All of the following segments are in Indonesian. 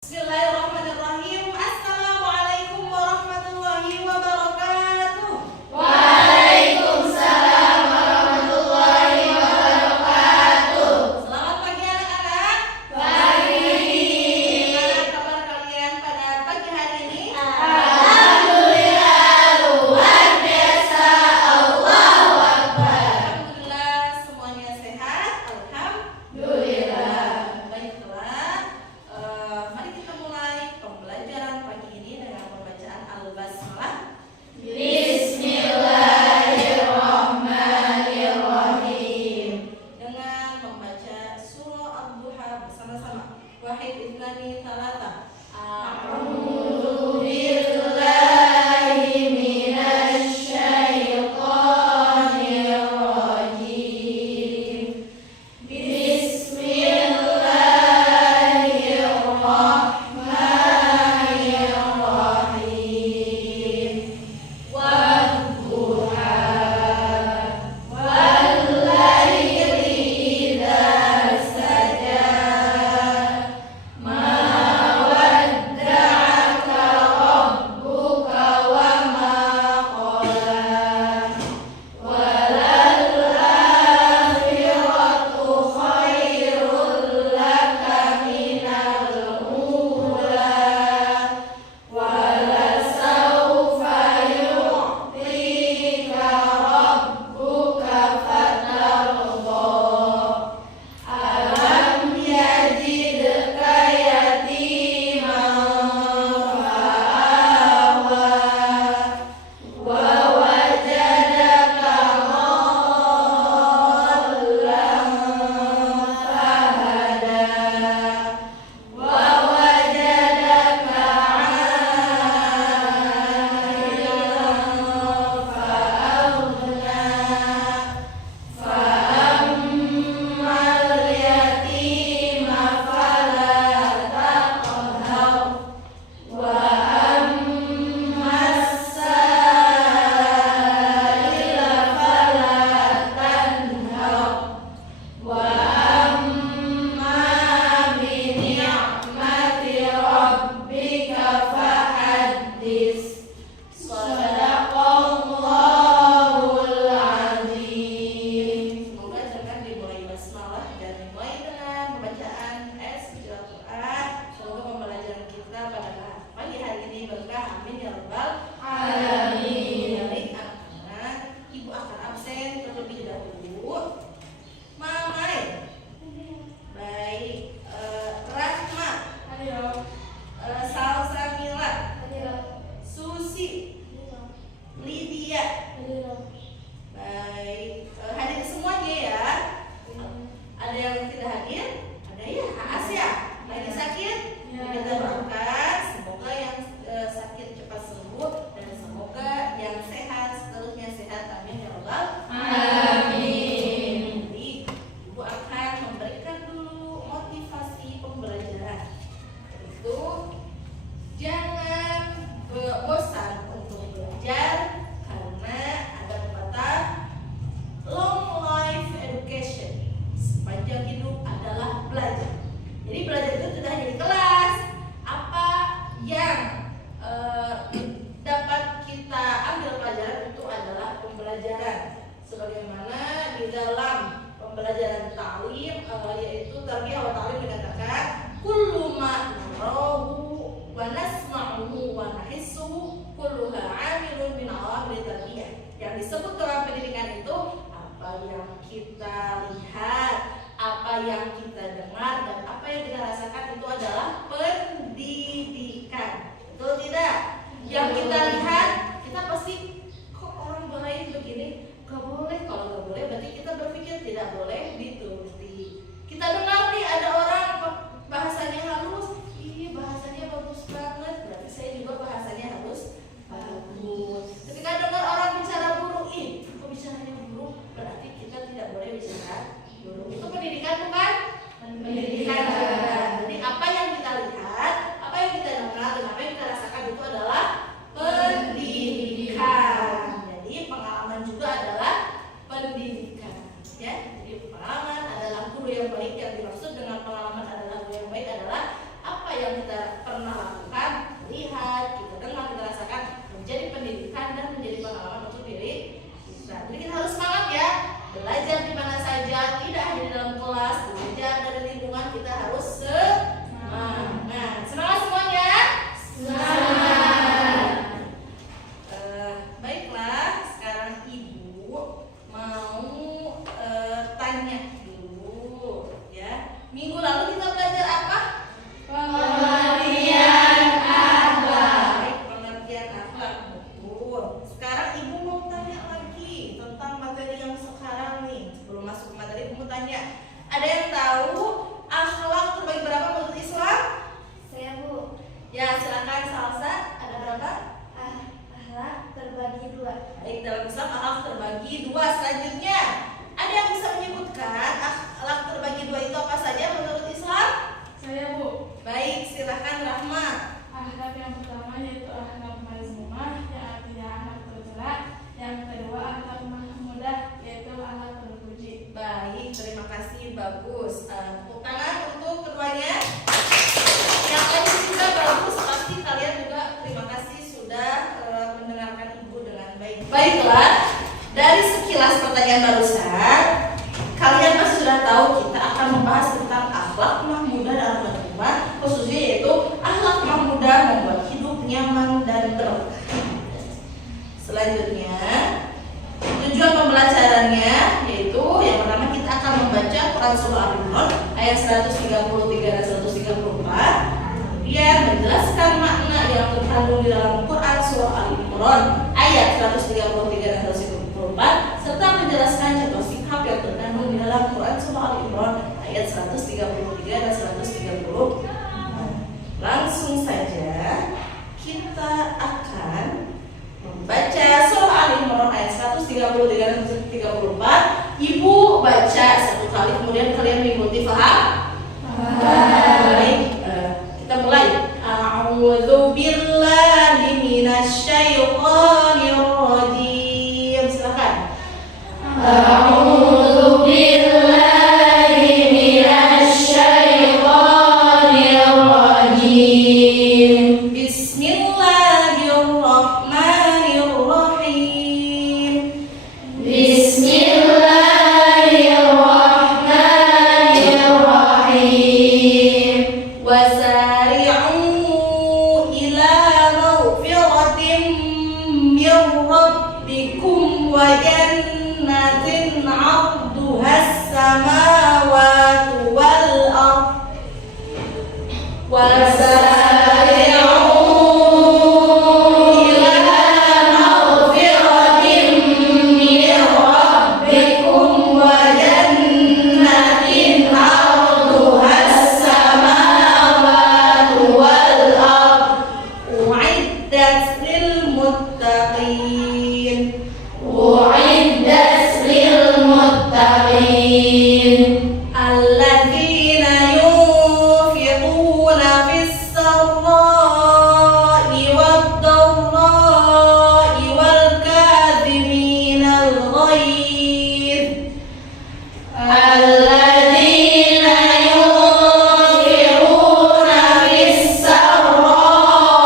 Bismillahirrahmanirrahim. Assalamualaikum warahmatullahi wabarakatuh. Waalaikumsalam warahmatullahi wabarakatuh. Selamat pagi anak-anak. Pagi. Gimana kabar kalian pada pagi hari ini? Alhamdulillah luar biasa. Allahu Akbar. Alhamdulillah semuanya sehat. Alhamdulillah. Baiklah. Mari kita mulai pembelajaran pagi ini dengan pembacaan Al-Basmalah. Bismillahirrahmanirrahim. Dengan membaca surah Ad-Duha bersama-sama. Wahid Idnani Talata. A'udzu billahi minasy syaithanir rajim. Bismillahirrahmanirrahim. Wadduha wallaili idza saja. Ma wadda'aka rabbuka wa ma qala. Walal akhiratu khairul laka minal ula. Walasawfa yu'tika rabbuka fatarda. Alam yajidka yatiman fa'awa. Wa wajadaka dhallan fahada. Wa wajadaka 'ailan fa'aghna. Fa'ammal yatima fala taqhar. Wa ammas sa'ila fala tanhar. Wa amma bi ni'mati rabbika fahaddits. Shadaqallahul azim. Semoga dengan dimulai basmalah dan dimulai dengan pembacaan Al Quran. Semoga pembelajaran kita pada pagi hari ini berkah. Amin ya rabbal Alamin. Baik anak-anak, ibu akan absen terlebih dahulu. Mamai, baik, Rahma, Salsamila, Susi, Lydia. Baik, hadir semuanya ya. Ada yang tidak hadir? Ada ya, Asia lagi sakit. Kita doakan semoga yang sakit cepat sembuh dan semoga yang sehat seterusnya sehat. Amin ya rabbal Amin. Jadi, ibu akan memberikan dulu motivasi pembelajaran. Itu jangan bosan untuk belajar karena ada pepatah long life education. Sepanjang hidup adalah belajar. Jadi belajar itu tidak hanya di kelas. Apa yang dapat kita ambil pelajaran itu adalah pembelajaran. Sebagaimana di dalam pembelajaran ta'lim yaitu tarbiyah wa ta'lim dikatakan kullu ma narahu wa nasma'uhu wa nahissuhu kulluha 'amilun min 'awamil tarbiyah. Yang disebut dalam pendidikan itu apa yang kita lihat, apa yang kita dengar dan apa yang kita rasakan itu adalah pendidikan. Betul tidak? Yang kita lihat, kita pasti kok orang lain begini, gak boleh. Kalau gak boleh berarti kita berpikir tidak boleh dituruti. Kita dengar nih ada orang bahasanya halus, ih bahasanya bagus banget, berarti saya juga bahasanya halus bagus. Ketika dengar orang bicara buruk, ih kok bicaranya buruk, berarti kita tidak boleh bicara buruk. Itu pendidikan bukan? pernah lakukan, lihat, kita dengar, kita rasakan, menjadi pendidikan dan menjadi pengalaman untuk diri kita. Jadi kita harus semangat ya, belajar di mana saja, tidak hanya di dalam kelas, belajar dari lingkungan, kita harus semangat. Semangat semuanya. Semangat. Baiklah, sekarang ibu mau tanya dulu ya. Minggu lalu kita belajar apa? Pengertian akhlak. Baik, pengertian akhlak, betul. Sekarang ibu mau tanya lagi tentang materi yang sekarang nih. Sebelum masuk ke materi, ibu mau tanya, ada yang tahu akhlak terbagi berapa menurut Islam? Saya Bu. Ya, silakan Salsa. Ada berapa? Akhlak terbagi dua. Baik, dalam Islam akhlak terbagi dua. Selanjutnya, ada yang bisa menyebutkan akhlak terbagi dua itu apa saja menurut Islam? Saya Bu. Baik, silahkan Rahma. Akhlak yang pertama yaitu akhlak mazmumah yang artinya akhlak tercela. Yang kedua akhlak mahmudah yaitu akhlak terpuji. Baik, terima kasih, bagus. Tepuk tangan untuk keduanya. Yang lain juga bagus, pasti kalian juga terima kasih sudah mendengarkan ibu dengan baik. Baiklah, dari sekilas pertanyaan barusan, kalian pasti sudah tahu kita akan membahas tentang akhlak mahmudah dan akhlak mahmudah, khususnya yaitu akhlak mahmudah membuat hidup nyaman dan berkah. Selanjutnya, tujuan pembelajarannya yaitu yang pertama kita akan membaca Quran Surah Al-Imran ayat 133 dan 134. Kemudian menjelaskan makna yang terkandung di dalam Quran Surah Al-Imran ayat 133 dan 134 serta menjelaskan contoh sikap yang terkandung di dalam Quran Surah Al-Imran ayat 133 dan 134. Langsung saja kita akan membaca Surah Al-Imran ayat 133 dan 134. Ibu baca satu kali, kemudian kalian mengikuti, paham? Baik, kita mulai. A'udzu billahi minasyaitonir rajim. Silakan. A'udzu billahi minasyaitonir rajim. Bismillahirrahmanirrahim. Bismillahirrahmanirrahim. Wasari'u ila maghfiratin min rabbikum wa jannatin 'arduhas samawati wal ardh. U'iddat lil muttaqin. Alladzina yunfiquna fis sarra'i wad-dharra'i wal kadhiminal ghaidh. Alladzina yunfiquna fis sarra'i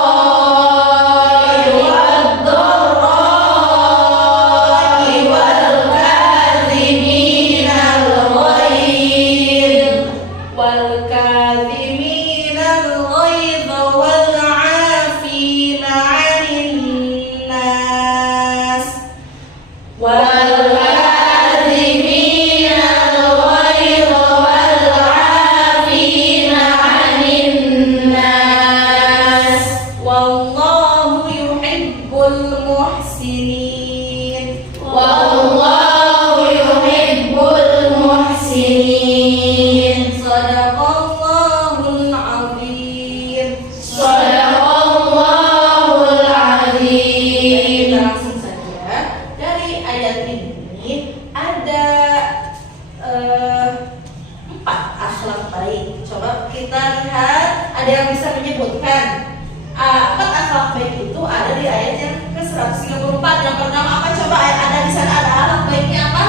wad-dharra'i wal kadhiminal ghaidh. Wal kadhiminal ghaidh wal 'afina 'anil nas. Wal kadhiminal ghaidh wal 'afina 'anil nas. Wallahu yuhibbul muhsinin. Wallahu yuhibbul muhsinin. Shadaqallahul 'azim. Shadaqallahul 'azim. Kita langsung saja. Dari ayat ini ada 4 akhlak baik. Coba kita lihat, ada yang bisa menyebutkan 4 akhlak baik itu ada di ayat yang ke-134. Yang pertama apa? Coba ada di sana, ada akhlak baiknya apa?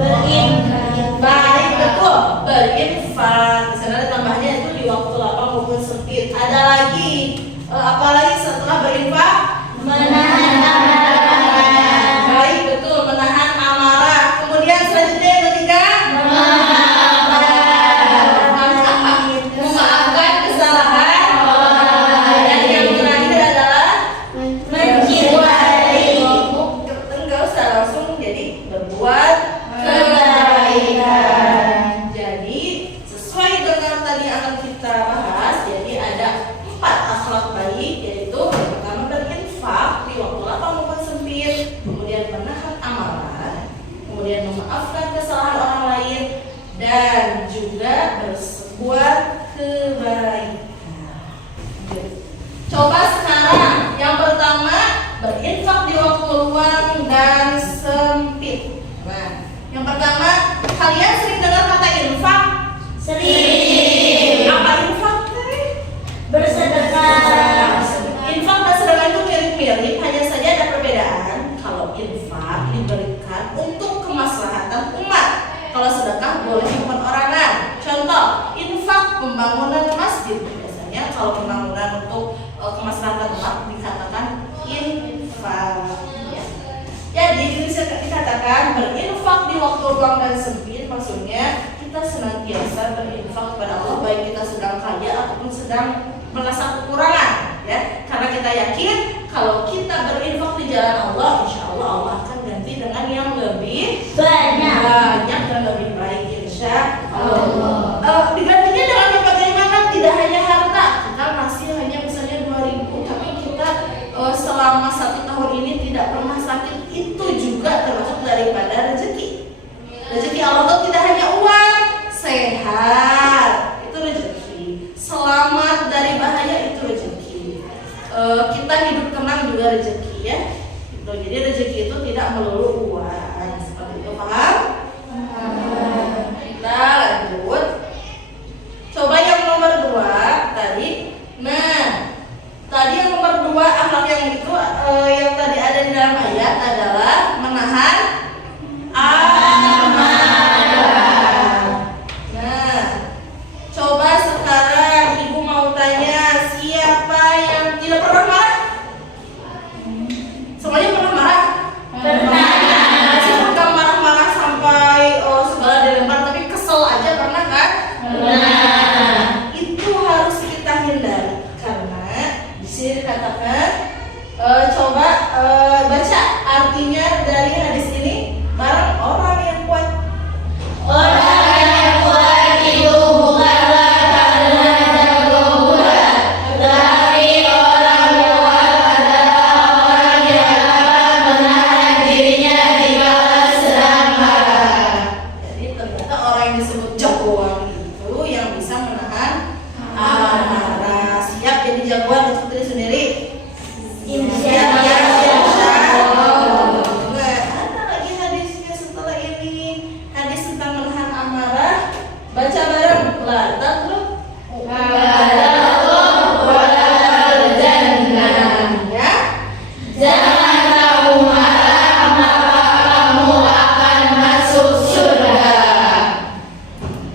Berinfak. Baik, betul. Berinfak. Di sana ada tambahnya itu di waktu lapang maupun sempit. Ada lagi apalagi setelah berinfak? Menahan amarah. Baik, betul, menahan amarah. Kemudian selanjutnya yang ketiga, memaafkan kesalahan. Dan yang terakhir adalah Mencintai. enggak usah langsung jadi berbuat Kebaikan. Jadi sesuai dengan tadi akan kita bahas, jadi ada 4 akhlak baik, yaitu yang pertama berinfak di waktu lapang maupun sempit, kemudian menahan amarah, kemudian memaafkan kesalahan orang lain, dan juga berbuat kebaikan. Coba sekarang yang pertama berinfak di waktu luang dan sempit. Nah, yang pertama, kalian sering dengar kata infak? Sering. Apa infak? Bersedekah. Infak dan sedekah itu mirip-mirip, hanya saja ada perbedaan. Kalau infak diberikan untuk kemaslahatan umat, kalau sedekah boleh perorangan. Contoh, infak pembangunan masjid. Biasanya kalau pembangunan untuk kemaslahatan umat dikatakan infak. Ya. Jadi bisa dikatakan berinfak di waktu luang dan sempit, maksudnya kita senantiasa berinfak kepada Allah, baik kita sedang kaya ataupun sedang merasa kekurangan, ya. Karena kita yakin kalau kita berinfak di jalan Allah, insya Allah Allah akan ganti dengan yang lebih Banyak. dan lebih baik, insya Allah. Digantinya dengan bagaimana? Tidak hanya harta, kita masih hanya misalnya 2.000, tapi kita selama 1 tahun ini tidak pernah sakit, itu juga termasuk daripada rezeki. Rezeki Allah itu tidak hanya uang, sehat itu rezeki, selamat dari bahaya itu rezeki, kita hidup tenang juga rezeki, ya. Jadi rezeki itu tidak melulu uang, seperti itu, paham? Kita lanjut. Coba yang nomor 2 tadi. Nah, tadi yang nomor 2 akhlak yang itu yang tadi ada di dalam ayat adalah menahan amarah. Nah, coba sekarang ibu mau tanya, siapa yang tidak pernah marah? Semuanya pernah marah? Pernah. Masih bukan marah-marah sampai segala dilempar, tapi kesel aja pernah kan? Pernah. Itu harus kita hindari, karena di sini dikatakan coba baca artinya dari hadis ini. Barang orang yang kuat, Orang yang kuat itu bukanlah karena jago kuat, tapi orang kuat adalah orang yang dapat menahan dirinya dikala sedang marah. jadi ternyata orang yang disebut jagoan itu yang bisa menahan amarah. Siap jadi jagoan untuk diri sendiri? Insya Allah. Allah. Nah, ada lagi hadisnya setelah ini, hadis tentang menahan amarah. Baca bareng. La taqrab ya. Jangan kamu marah, maka kamu akan masuk surga.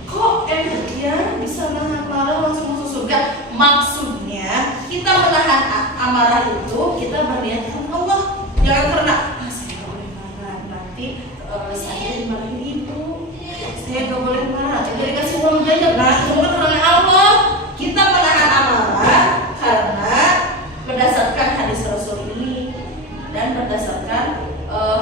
Kok enak ya bisa nahan marah langsung masuk surga? Maksudnya kita menahan amarah itu kita berniat dengan Allah. Jangan karena saya nggak boleh marah, nanti saya dimarahin ibu, saya nggak boleh marah, jadi kasih uang jajan. Nah, itu bukan karena Allah. Kita menahan amarah karena berdasarkan hadis Rasul ini dan berdasarkan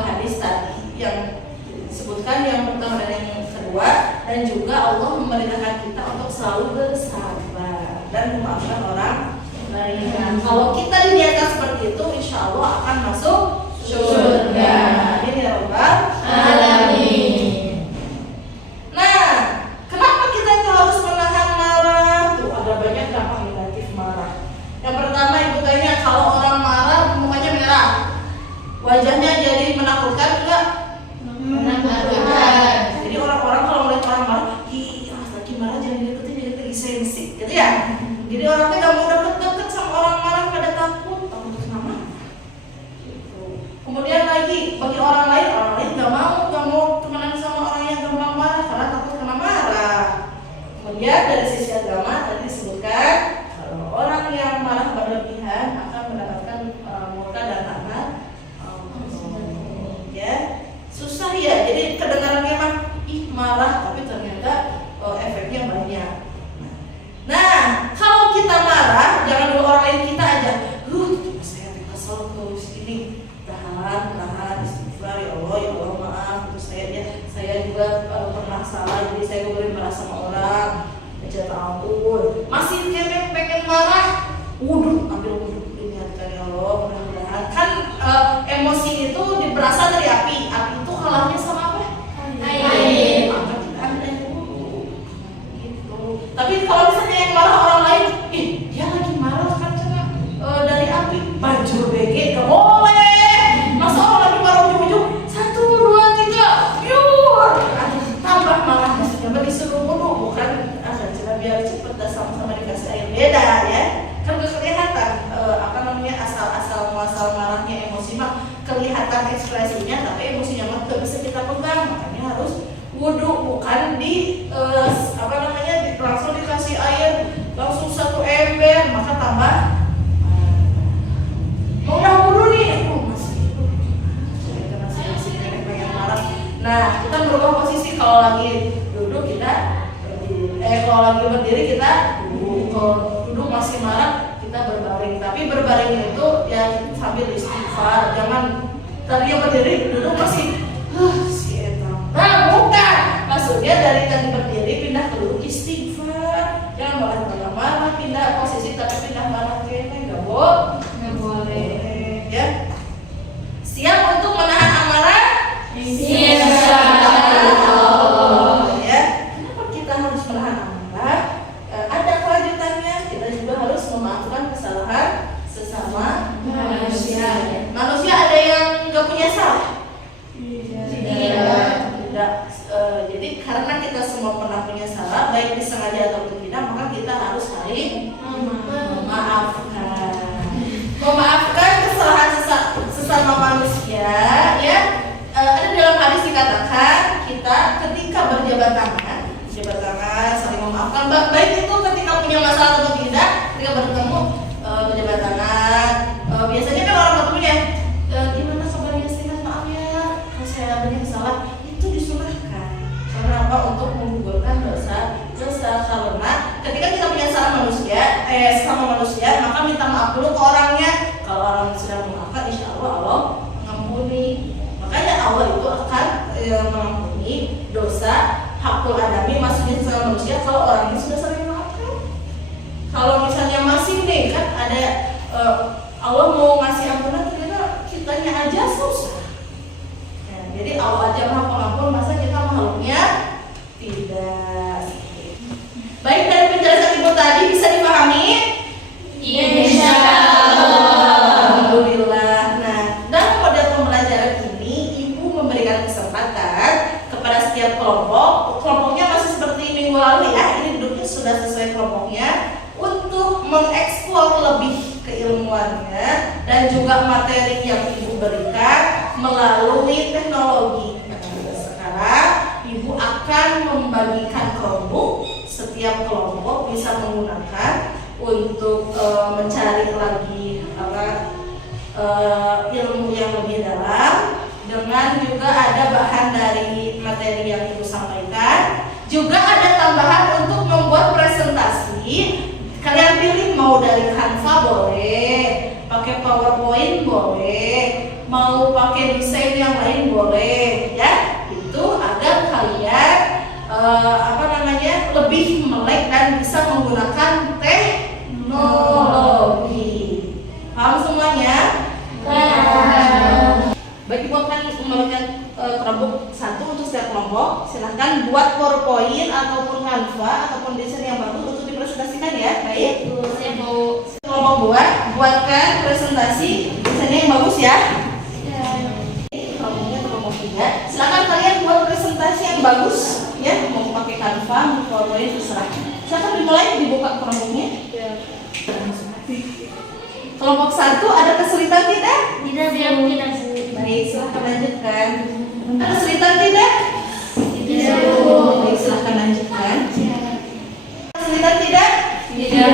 hadis tadi yang disebutkan yang pertama dan yang kedua, dan juga Allah memerintahkan kita untuk selalu bersabar dan memaafkan orang lain. Kalau kita diniatkan seperti itu, insya Allah akan masuk surga. Amin ya Rabbal Alamin. Nah, kenapa kita itu harus menahan marah? Tuh ada banyak dampak negatif marah. Yang pertama ibu tanya, kalau orang marah mukanya merah, wajahnya jadi menakutkan enggak? Menakutkan. Jadi orang-orang kalau melihat orang marah, lagi marah jangan deketin, jadi lagi sensi, gitu ya. Jadi orangnya gak mau deket-deket sama orang marah, pada takut kena marah. Gitu. Kemudian lagi bagi orang lain gak mau marah berlebihan akan mendapatkan murka dan laknat ya. Susah ya, jadi kedengarannya mah ih marah, tapi ternyata efeknya banyak. Nah, kalau kita marah, jangan dulu orang lain kita aja. Saya kesel terus ini. Tahan, istighfar, ya Allah maaf. Terus saya juga pernah salah, jadi saya boleh marah sama orang. Minta ampun. Masih pengen marah. Ambil wudhu, diniatkan ya Allah. Mudah-mudahan kan emosi itu berasal dari api. Api itu kalahnya sama apa? Air. Maka kita ambil air wudhu. Gitu. Tapi kalau misalnya yang marah orang lain, dia lagi marah kan cuma dari api. Baju BG gak boleh. Masa orang lagi marah ujung-ujung 1, 2, 3 yur. Tambah marahnya sudah disuruh wudhu, bukan biar cepet dan sama-sama dikasih air. Beda ya. Kan gak kelihatan asal muasal marahnya emosi mah kelihatan ekspresinya, tapi emosinya mah gak bisa kita pegang. Makanya harus wudhu, bukan langsung dikasih air langsung 1 ember, maka tambah mau udah wudhu nih, masih pengen marah. Nah, kita merubah posisi. Kalau lagi duduk kita kalau lagi berdiri kita duduk masih marah kita berbaring. Tapi berbaring itu ya sambil istighfar. Jangan tadinya berdiri duduk masih bukan. Maksudnya dari tadi berdiri pindah ke duduk istighfar. Jangan malah marah pindah posisi tapi pindah marah kayaknya nggak boleh. Ya. Siap untuk menahan amarah? Siap. Manusia ada yang nggak punya salah? Tidak. Jadi karena kita semua pernah punya salah, baik disengaja ataupun tidak, maka kita harus saling memaafkan. Memaafkan kesalahan sesama manusia. Ya, ada dalam hadis dikatakan kita ketika berjabat tangan saling memaafkan. Baik itu ketika punya masalah atau tidak, ketika bertemu berjabat tangan. Biasanya kan orang bertemu ya, gimana kabarnya Sina, maaf ya kalau saya banyak salah. Itu disunahkan karena apa? Untuk menggugurkan dosa. Karena ketika kita punya salah sama manusia, maka minta maaf dulu ke orangnya. Kalau orang sudah memaafkan, insya Allah mengampuni. Makanya Allah itu akan mengampuni dosa hakul adami, maksudnya sama manusia kalau orangnya sudah saling memaafkan. Kalau misalnya masih nih kan ada Allah mau ngasih ampunan, ternyata kitanya aja susah. Nah, jadi Allah aja maha pengampun, masa kita makhluknya tidak. Baik, dari penjelasan ibu tadi bisa dipahami? Insya Allah. Alhamdulillah. Nah, dalam model pembelajaran ini ibu memberikan kesempatan kepada setiap kelompoknya masih seperti minggu lalu ya. Ini duduknya sudah sesuai kelompoknya untuk mengeksplor lebih keilmuannya dan juga materi yang ibu berikan melalui teknologi. Sekarang ibu akan membagikan Chromebook, setiap kelompok bisa menggunakan untuk mencari lagi ilmu yang lebih dalam, dengan juga ada bahan dari materi yang ibu sampaikan. Juga ada tambahan untuk membuat presentasi. Kalian pilih mau dari Canva boleh, pakai PowerPoint boleh, mau pakai desain yang lain boleh, ya. Itu agar kalian lebih melek dan bisa menggunakan teknologi. Paham semuanya? Bagi ibu akan memberikan Chromebook 1 untuk setiap kelompok. Silahkan buat PowerPoint ataupun Canva ataupun desain yang bagus untuk dipresentasikan ya. Baik, saya mau kelompok buatkan presentasi desainnya yang bagus ya. Kelompoknya kelompok 3. Silahkan kalian buat presentasi yang bagus ya. Mau pakai Canva, mau PowerPoint terserah. Silahkan dimulai, dibuka kelompoknya. Kelompok 1 ada kesulitan tidak? Tidak. Baik, silahkan lanjutkan. Ada kesulitan tidak? Tidak. Baik, silahkan lanjutkan. Kesulitan tidak? Tidak.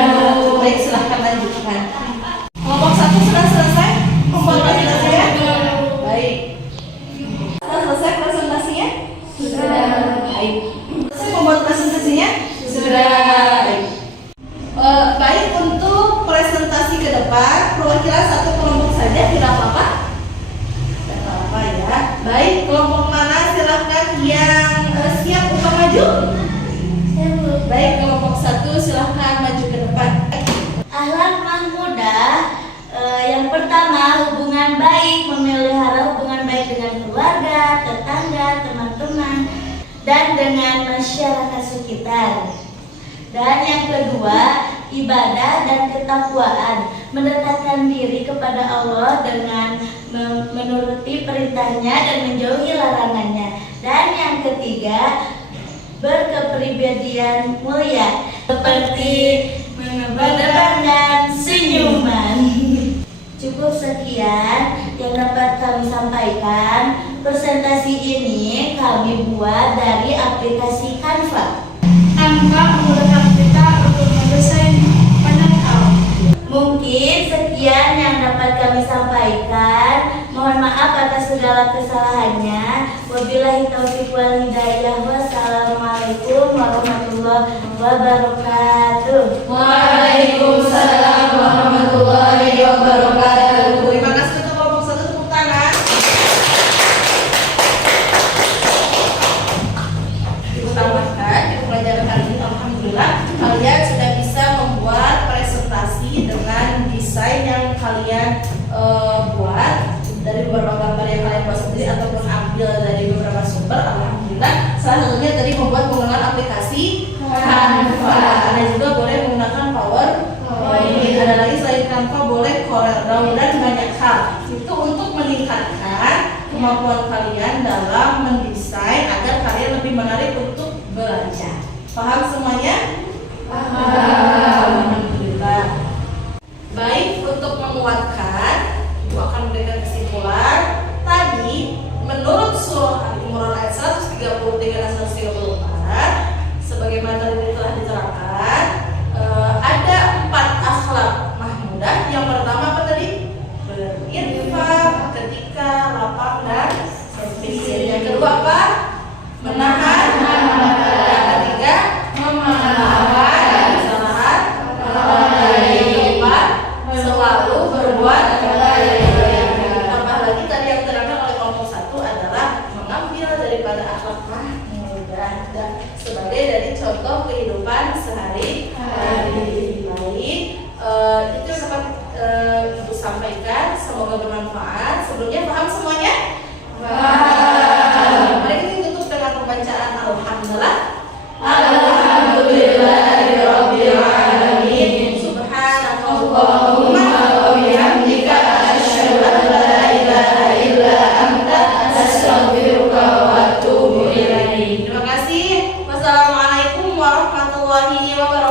Baik, silahkan lanjutkan. Kelompok 1 sudah selesai membuat presentasinya? Baik. Sudah selesai presentasinya? Sudah. Baik. Selesai membuat presentasinya? Sudah. Baik. Baik, untuk presentasi ke depan perwakilan satu kelompok saja, tidak apa-apa? Tidak apa-apa ya. Baik, kelompok mana silahkan yang siap untuk maju? Baik, kelompok 1 silahkan maju ke depan. Akhlak mahmudah yang pertama, hubungan baik, memelihara hubungan baik dengan keluarga, tetangga, teman-teman, dan dengan masyarakat sekitar. Dan yang kedua, ibadah dan ketakwaan, mendekatkan diri kepada Allah dengan menuruti perintahnya dan menjauhi larangannya. Dan yang ketiga, berkepribadian mulia seperti menebarkan senyuman. Cukup sekian yang dapat kami sampaikan. Presentasi ini kami buat dari aplikasi Canva. Canva memudahkan kita untuk mendesain banyak hal. Mungkin sekian yang dapat kami sampaikan. Mohon maaf atas segala kesalahannya. Wabillahi taufiq wal hidayah. Wassalamualaikum warahmatullahi wabarakatuh. Waalaikumsalam warahmatullahi wabarakatuh. Terima kasih untuk kelompok 1, tepuk tangan. Ibu tambahkan di pelajaran kali ini, alhamdulillah kalian sudah bisa membuat presentasi dengan desain yang kalian buat dari beberapa gambar yang kalian buat sendiri ataupun ambil dari beberapa sumber. Alhamdulillah, salah satunya tadi membuat menggunakan aplikasi Canva. Ada juga boleh menggunakan PowerPoint. Ada lagi selain Canva boleh Corel Draw dan banyak hal. Itu untuk meningkatkan kemampuan kalian dalam mendesain agar kalian lebih menarik untuk belajar. Paham semuanya? Alhamdulillah. Baik, untuk menguatkan, Ibu akan memberikan kesimpulan. Tadi, menurut surah Al-Imran ayat 133 dan 134, sebagaimana tadi telah diterangkan, ada 4 akhlak mahmudah. Yang pertama apa tadi? Berinfak ketika lapang dan miskin. Yang kedua apa? Menahan. Yang ketiga, memaafkan kesalahan orang lain. Yang keempat, selalu berbuat baik. Tambah lagi tadi yang diterangkan oleh kelompok 1 adalah mengambil daripada akhlak mahmudah dan sebagai dari contoh kehidupan sehari-hari. Baik, itu yang dapat Ibu sampaikan. Semoga bermanfaat. Sebelumnya paham semuanya? Paham. Mari kita tutup dengan pembacaan Alhamdulillah. Alhamdulillahirabbil alamin. Subhanakallahumma wa bihamdika asyhadu an la ilaha illa anta astaghfiruka wa atubu ilaik. Terima kasih. Wassalamualaikum warahmatullahi wabarakatuh.